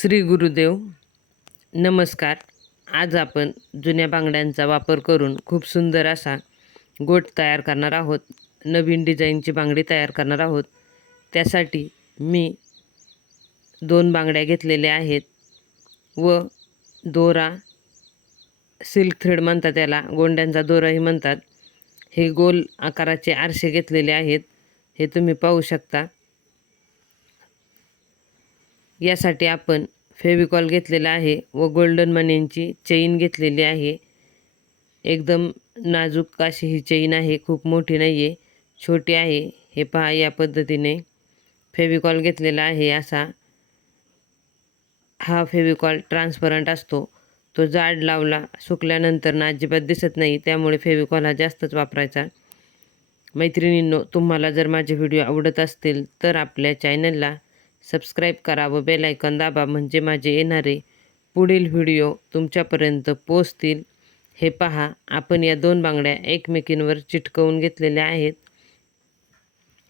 श्री गुरुदेव नमस्कार. आज आपण जुन्या बांगड्यांचा वापर करून खूप सुंदर असा गोट तयार करणार आहोत. नवीन डिझाईनची बांगडी तयार करणार आहोत. त्यासाठी मी दोन बांगड्या घेतलेल्या आहेत व दोरा सिल्क थ्रेड म्हणतात त्याला गोंड्यांचा दोराही म्हणतात. हे गोल आकाराचे आरसे घेतलेले आहेत. हे तुम्ही पाहू शकता. यासाठी आपण फेविकॉल घेतलेला आहे व गोल्डन मनींची चेन घेतलेली आहे. एकदम नाजूक अशी ही चेन आहे खूप मोठी नाही आहे छोटी आहे. हे पहा या पद्धतीने फेविकॉल घेतलेला आहे असा. हा फेविकॉल ट्रान्सपरंट असतो. तो जाड लावला सुकल्यानंतर ना अजिबात दिसत नाही त्यामुळे फेविकॉल हा जास्तच वापरायचा. मैत्रिणींनो तुम्हाला जर माझे व्हिडिओ आवडत असतील तर आपल्या चॅनलला सबस्क्राईब करा व बेलायकन दाबा म्हणजे माझे येणारे पुढील व्हिडिओ तुमच्यापर्यंत पोचतील हे पहा आपण या दोन बांगड्या एकमेकींवर चिटकवून घेतलेल्या आहेत.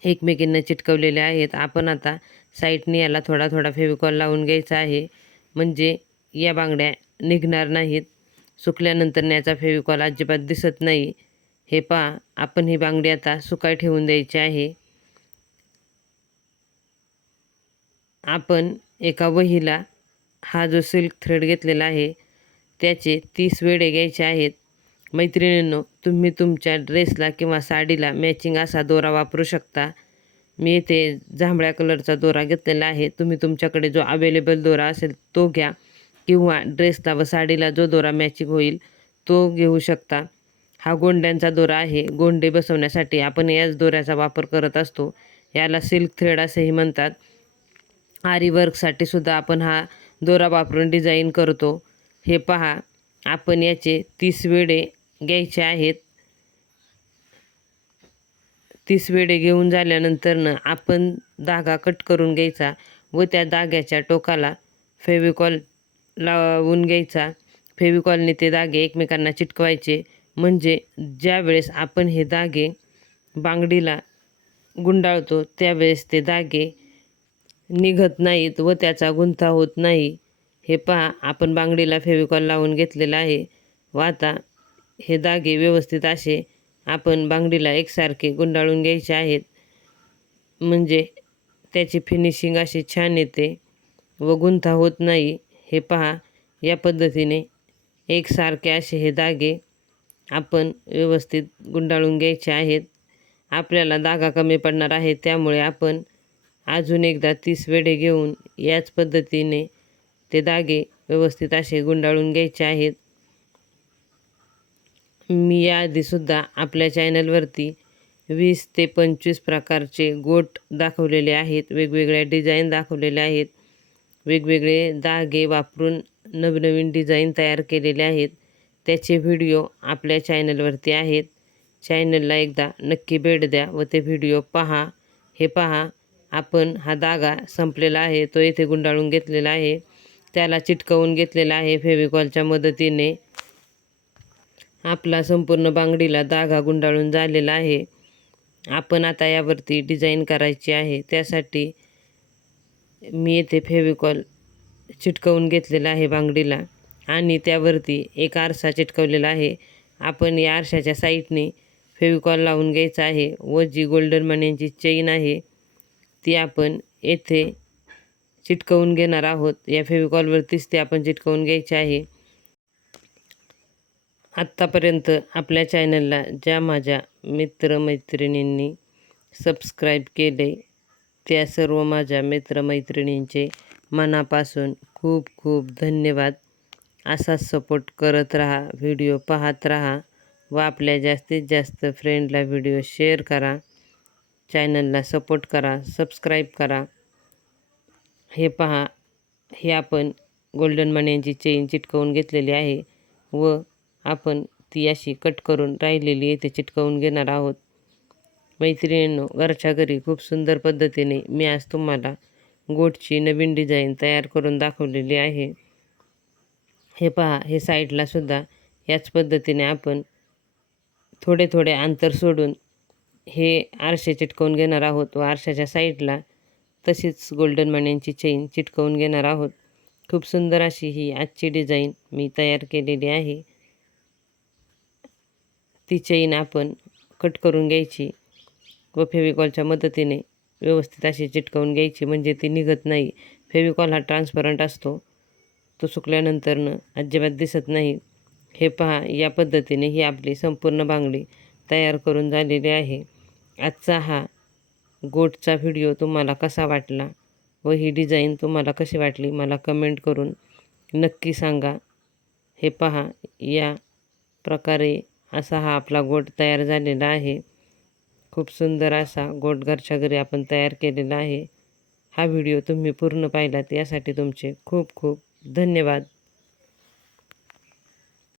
एकमेकींना चिटकवलेल्या आहेत. आपण आता साईडने याला थोडा थोडा फेविकॉल लावून घ्यायचा आहे. म्हणजे या बांगड्या निघणार नाहीत. सुकल्यानंतर याचा फेविकॉल अजिबात दिसत नाही. हे पहा आपण ही बांगडी आता सुकाय ठेवून द्यायची आहे. आपण एका वहीला हा जो सिल्क थ्रेड घेतलेला आहे त्याचे तीस वेडे घ्यायचे आहेत. मैत्रिणींनो तुम्ही तुमच्या ड्रेसला किंवा साडीला मॅचिंग असा दोरा वापरू शकता. मी येथे जांभळ्या कलरचा दोरा घेतलेला आहे. तुम्ही तुमच्याकडे जो अवेलेबल दोरा असेल तो घ्या. किंवा ड्रेसला व साडीला जो दोरा मॅचिंग होईल तो घेऊ शकता. हा गोंड्यांचा दोरा आहे. गोंडे बसवण्यासाठी आपण याच दोऱ्याचा वापर करत असतो. याला सिल्क थ्रेड असेही म्हणतात. आरीवर्कसाठी सुद्धा आपण हा दोरा वापरून डिझाईन करतो. हे पहा आपण याचे तीस वेडे घ्यायचे आहेत. तीस वेडे घेऊन झाल्यानंतरनं आपण धागा कट करून घ्यायचा व त्या धाग्याच्या टोकाला फेविकॉल लावून घ्यायचा. फेविकॉलने ते धागे एकमेकांना चिटकवायचे. म्हणजे ज्यावेळेस आपण हे धागे बांगडीला गुंडाळतो त्यावेळेस ते धागे निघत नाहीत व त्याचा गुंता होत नाही. हे पहा आपण बांगडीला फेविकॉल लावून घेतलेला आहे. व आता हे दागे व्यवस्थित असे. आपण बांगडीला एकसारखे गुंडाळून घ्यायचे आहेत. म्हणजे त्याची फिनिशिंग अशी छान येते व गुंता होत नाही. हे पहा या पद्धतीने एकसारखे असे हे दागे आपण व्यवस्थित गुंडाळून घ्यायचे आहेत. आपल्याला दागा कमी पडणार आहे त्यामुळे आपण अजून एकदा तीस वेढे घेऊन याच पद्धतीने ते धागे व्यवस्थित असे गुंडाळून घ्यायचे आहेत. मी याआधीसुद्धा आपल्या चॅनलवरती वीस ते पंचवीस प्रकारचे गोट दाखवलेले आहेत. वेगवेगळ्या डिझाईन दाखवलेल्या आहेत. वेगवेगळे धागे वापरून नवनवीन डिझाईन तयार केलेले आहेत. त्याचे व्हिडिओ आपल्या चॅनलवरती आहेत. चॅनलला एकदा नक्की भेट द्या व ते व्हिडिओ पहा. हे पहा. आपण हा दागा संपलेला आहे तो येथे गुंडाळून घेतलेला आहे. त्याला चिटकवून घेतलेला आहे फेविकॉलच्या मदतीने. आपला संपूर्ण बांगडीला धागा गुंडाळून झालेला आहे. आपण आता यावरती डिझाईन करायची आहे. त्यासाठी मी येथे फेविकॉल चिटकवून घेतलेला आहे बांगडीला आणि त्यावरती एक आरसा चिटकवलेला आहे. आपण या आरशाच्या साईडने फेविकॉल लावून घ्यायचा आहे व जी गोल्डन मण्यांची चेन आहे ती आपण येथे चिटकवून घेणार आहोत. या फेविकॉलवरतीच ते आपण चिटकवून घ्यायचे आहे. आत्तापर्यंत आपल्या चॅनलला ज्या माझ्या मित्रमैत्रिणींनी सबस्क्राईब केले त्या सर्व माझ्या मित्रमैत्रिणींचे मनापासून खूप खूप धन्यवाद. असा सपोर्ट करत राहा व्हिडिओ पाहत राहा व आपल्या जास्तीत जास्त फ्रेंडला व्हिडिओ शेअर करा. चॅनलला सपोर्ट करा सबस्क्राईब करा. हे पहा हे आपण गोल्डन मण्यांची चेन चिटकवून घेतलेली आहे व आपण ती अशी कट करून राहिलेली येथे चिटकवून घेणार आहोत. मैत्रिणींनो घरच्या घरी खूप सुंदर पद्धतीने मी आज तुम्हाला गोटची नवीन डिझाईन तयार करून दाखवलेली आहे. हे पहा हे साईडलासुद्धा याच पद्धतीने आपण थोडे थोडे अंतर सोडून हे आरसे चिटकवून घेणार आहोत व आरशाच्या साईडला तशीच गोल्डन मण्यांची चेन चिटकवून घेणार आहोत. खूप सुंदर अशी ही आजची डिझाईन मी तयार केलेली आहे. ती चेन आपण कट करून घ्यायची व फेविकॉलच्या मदतीने व्यवस्थित अशी चिटकवून घ्यायची म्हणजे ती निघत नाही. फेविकॉल हा ट्रान्सपरंट असतो. तो सुकल्यानंतरनं अजिबात दिसत नाही. हे पहा या पद्धतीने ही आपली संपूर्ण बांगडी तयार करून झालेली आहे. आजचा हा गोटचा व्हिडिओ तुम्हाला कसा वाटला व ही डिझाईन तुम्हाला कशी वाटली मला कमेंट करून नक्की सांगा. हे पहा या प्रकारे असा हा आपला गोट तयार झालेला आहे. खूप सुंदर असा गोट घरच्या घरी आपण तयार केलेला आहे. हा व्हिडिओ तुम्ही पूर्ण पाहिलात यासाठी तुमचे खूप खूप धन्यवाद.